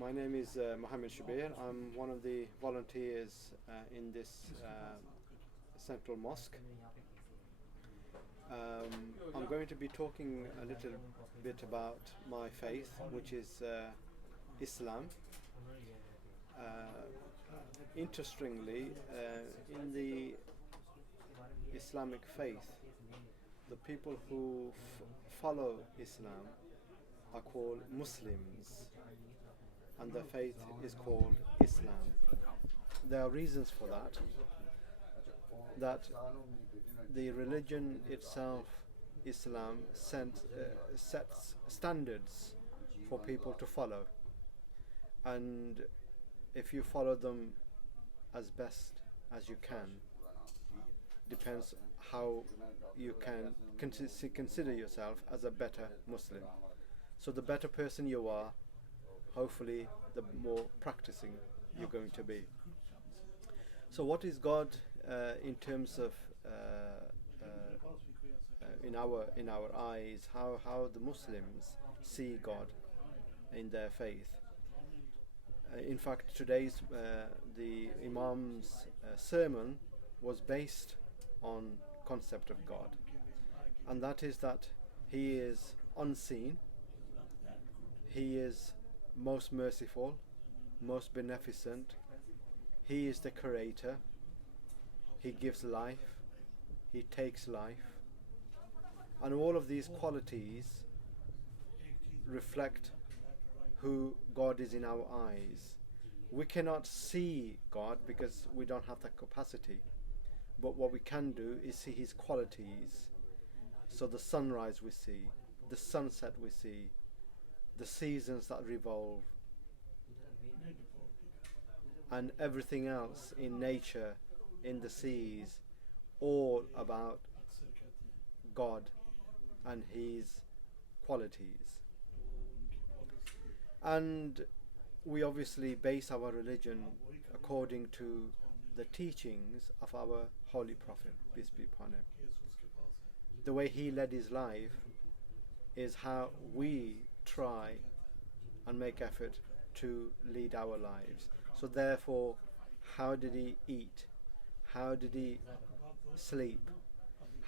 My name is Mohammed Shabir. I'm one of the volunteers in this central mosque. I'm going to be talking a little bit about my faith, which is Islam. Interestingly, in the Islamic faith, the people who follow Islam are called Muslims, and their faith is called Islam. There are reasons for that. That the religion itself, Islam, sets standards for people to follow, and if you follow them as best as you can, depends how you can consider yourself as a better Muslim. So the better person you are, hopefully the more practicing you're going to be. So what is God in terms of in our eyes? How the Muslims see God in their faith? In fact, today's the Imam's sermon was based on concept of God, and that is that He is unseen, He is most merciful, most beneficent, He is the creator, He gives life, He takes life, and all of these qualities reflect who God is in our eyes. We cannot see God because we don't have that capacity, but what we can do is see His qualities. So the sunrise we see, the sunset we see, the seasons that revolve, and everything else in nature, in the seas, all about God and His qualities. And we obviously base our religion according to the teachings of our Holy Prophet, peace be upon him. The way he led his life is how we try and make effort to lead our lives. So therefore, how did he eat? How did he sleep?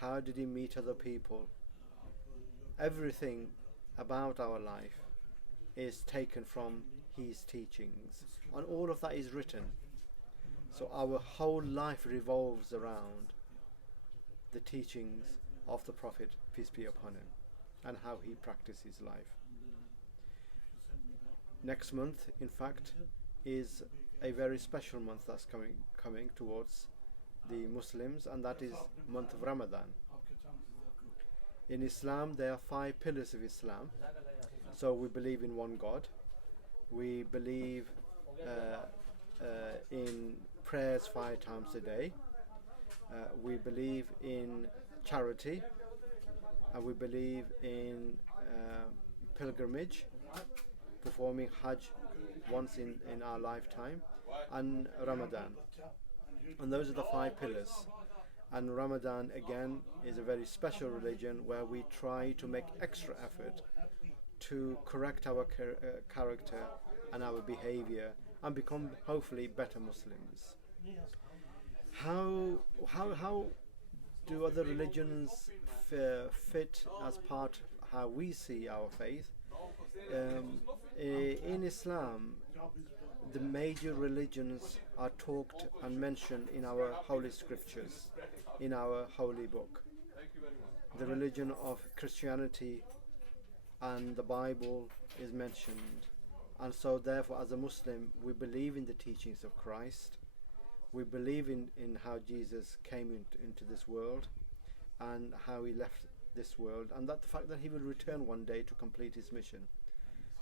How did he meet other people? Everything about our life is taken from his teachings, and all of that is written. So our whole life revolves around the teachings of the Prophet, peace be upon him, and how he practiced his life. Next month, in fact, is a very special month that's coming towards the Muslims, and that is month of Ramadan. In Islam, there are 5 pillars of Islam. So we believe in one God. We believe in prayers 5 times a day. We believe in charity, and we believe in pilgrimage, performing Hajj once in our lifetime, and Ramadan. And those are the 5 pillars. And Ramadan again is a very special religion where we try to make extra effort to correct our character and our behavior and become hopefully better Muslims. How do other religions fit as part how we see our faith? In Islam, the major religions are talked and mentioned in our holy scriptures, in our holy book. The religion of Christianity and the Bible is mentioned, and so therefore as a Muslim we believe in the teachings of Christ. We believe in how Jesus came into this world and how he left this world, and that the fact that he will return one day to complete his mission.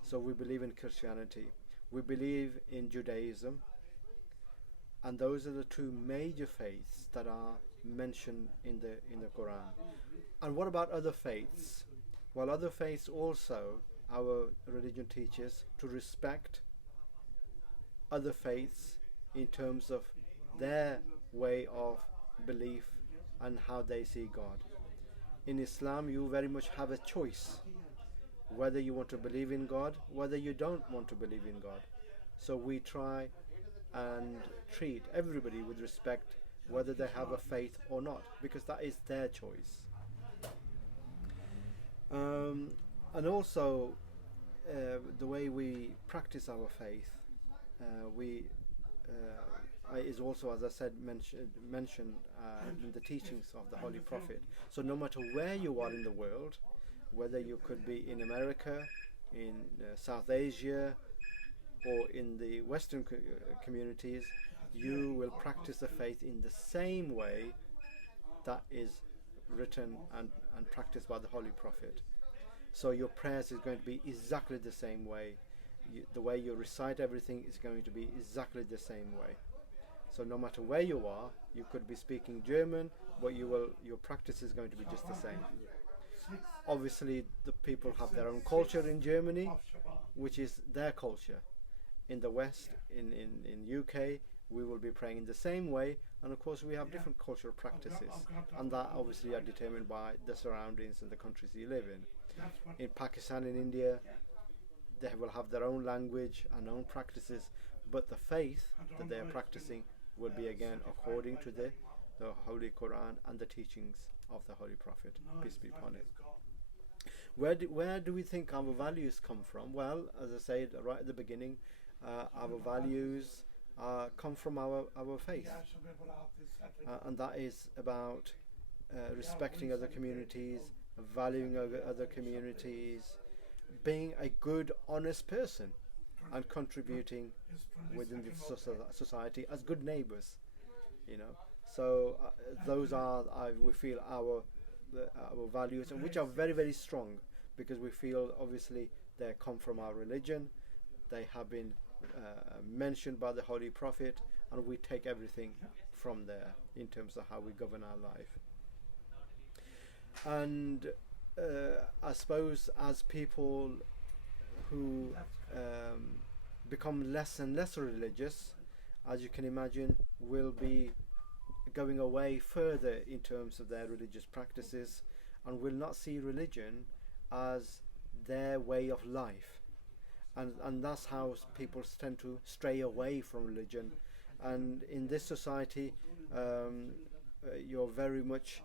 So we believe in Christianity, we believe in Judaism, and those are the 2 major faiths that are mentioned in the Quran. And what about other faiths? Well, other faiths also, our religion teaches to respect other faiths in terms of their way of belief and how they see God. In Islam, you very much have a choice whether you want to believe in God, whether you don't want to believe in God. So we try and treat everybody with respect, whether they have a faith or not, because that is their choice. And also, the way we practice our faith, we is also, as I said, mentioned in the teachings of the Holy Prophet. So no matter where you are in the world, whether you could be in America, in South Asia, or in the Western communities, you will practice the faith in the same way that is written and practiced by the Holy Prophet. So your prayers is going to be exactly the same way. The way you recite everything is going to be exactly the same way. So no matter where you are, you could be speaking German, but your practice is going to be just the same. Obviously, the people have their own culture in Germany, which is their culture. In the West, in UK, we will be praying in the same way, and of course we have different cultural practices, and that obviously are determined by the surroundings and the countries you live in. In Pakistan and India, they will have their own language and own practices, but the faith that they are practicing will be again according to the Holy Quran and the teachings of the Holy Prophet, peace be upon him. Where do we think our values come from? Well, as I said right at the beginning, our values come from our faith, and that is about respecting other communities, valuing other communities, being a good, honest person, and contributing within the society as good neighbours. So those are, we feel, our values, and which are very, very strong, because we feel obviously they come from our religion. They have been mentioned by the Holy Prophet, and we take everything from there in terms of how we govern our life. And I suppose as people who become less and less religious, as you can imagine, will be going away further in terms of their religious practices, and will not see religion as their way of life. And that's how people tend to stray away from religion. And in this society, you're very much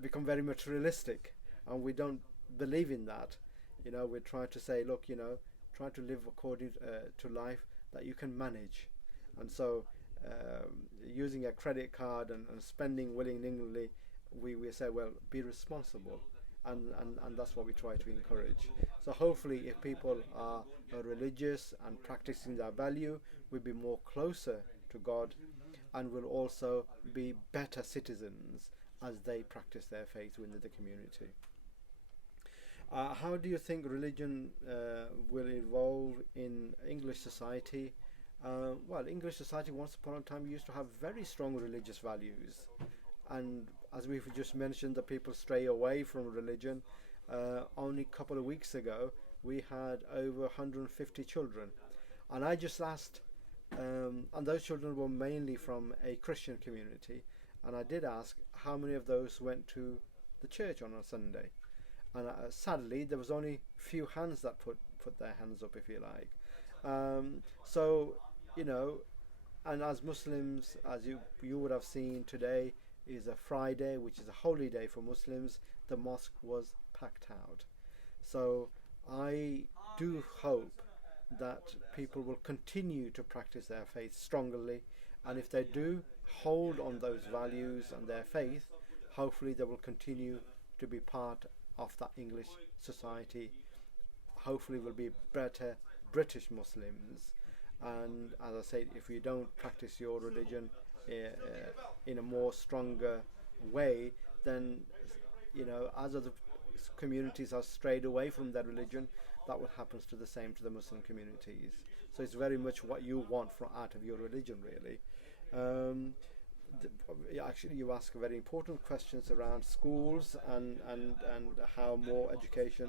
become very materialistic, and we don't believe in that. We're trying to say, look, try to live according to life that you can manage. And so using a credit card and spending willy-nilly, we say, well, be responsible. And that's what we try to encourage. So hopefully, if people are religious and practicing their value, we'll be more closer to God, and will also be better citizens as they practice their faith within the community. How do you think religion will evolve in English society? Well, English society once upon a time used to have very strong religious values, and as we've just mentioned, the people stray away from religion. Only a couple of weeks ago, we had over 150 children, and I just asked, and those children were mainly from a Christian community, and I did ask how many of those went to the church on a Sunday, and sadly there was only few hands that put their hands up, if you like. So, and as Muslims, as you would have seen, today is a Friday, which is a holy day for Muslims. The mosque was packed out. So I do hope that people will continue to practice their faith strongly, and if they do hold on those values and their faith, hopefully they will continue to be part of that English society. Hopefully will be better British Muslims. And as I said, if you don't practice your religion in a more stronger way, then as other communities are strayed away from their religion, that will happen to the same to the Muslim communities. So it's very much what you want out of your religion, really. Actually, you ask very important questions around schools and how more education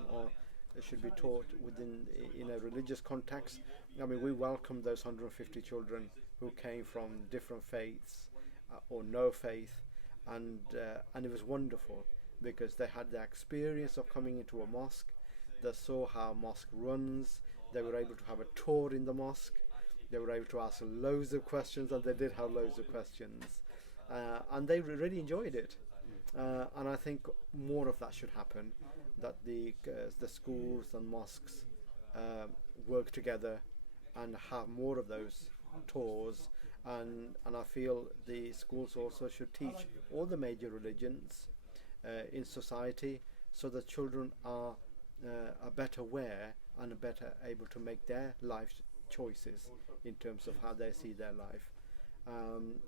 should be taught in a religious context. I mean, we welcome those 150 children who came from different faiths or no faith, and it was wonderful, because they had the experience of coming into a mosque. They saw how mosque runs. They were able to have a tour in the mosque. They were able to ask loads of questions, and they did have loads of questions, and they really enjoyed it. And I think more of that should happen. That the schools and mosques work together and have more of those tours. And I feel the schools also should teach all the major religions in society, so that children are better aware and better able to make their life choices in terms of how they see their life.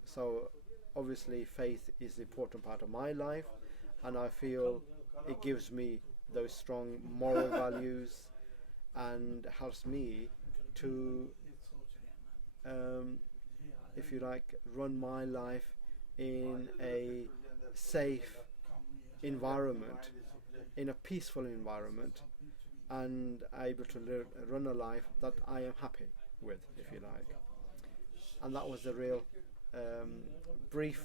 So obviously faith is an important part of my life, and I feel it gives me those strong moral values and helps me to if you like, run my life in a safe environment, in a peaceful environment, and able to run a life that I am happy with, if you like. And that was a real brief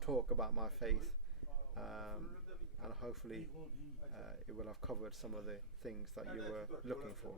talk about my faith, and hopefully it will have covered some of the things that you were looking for.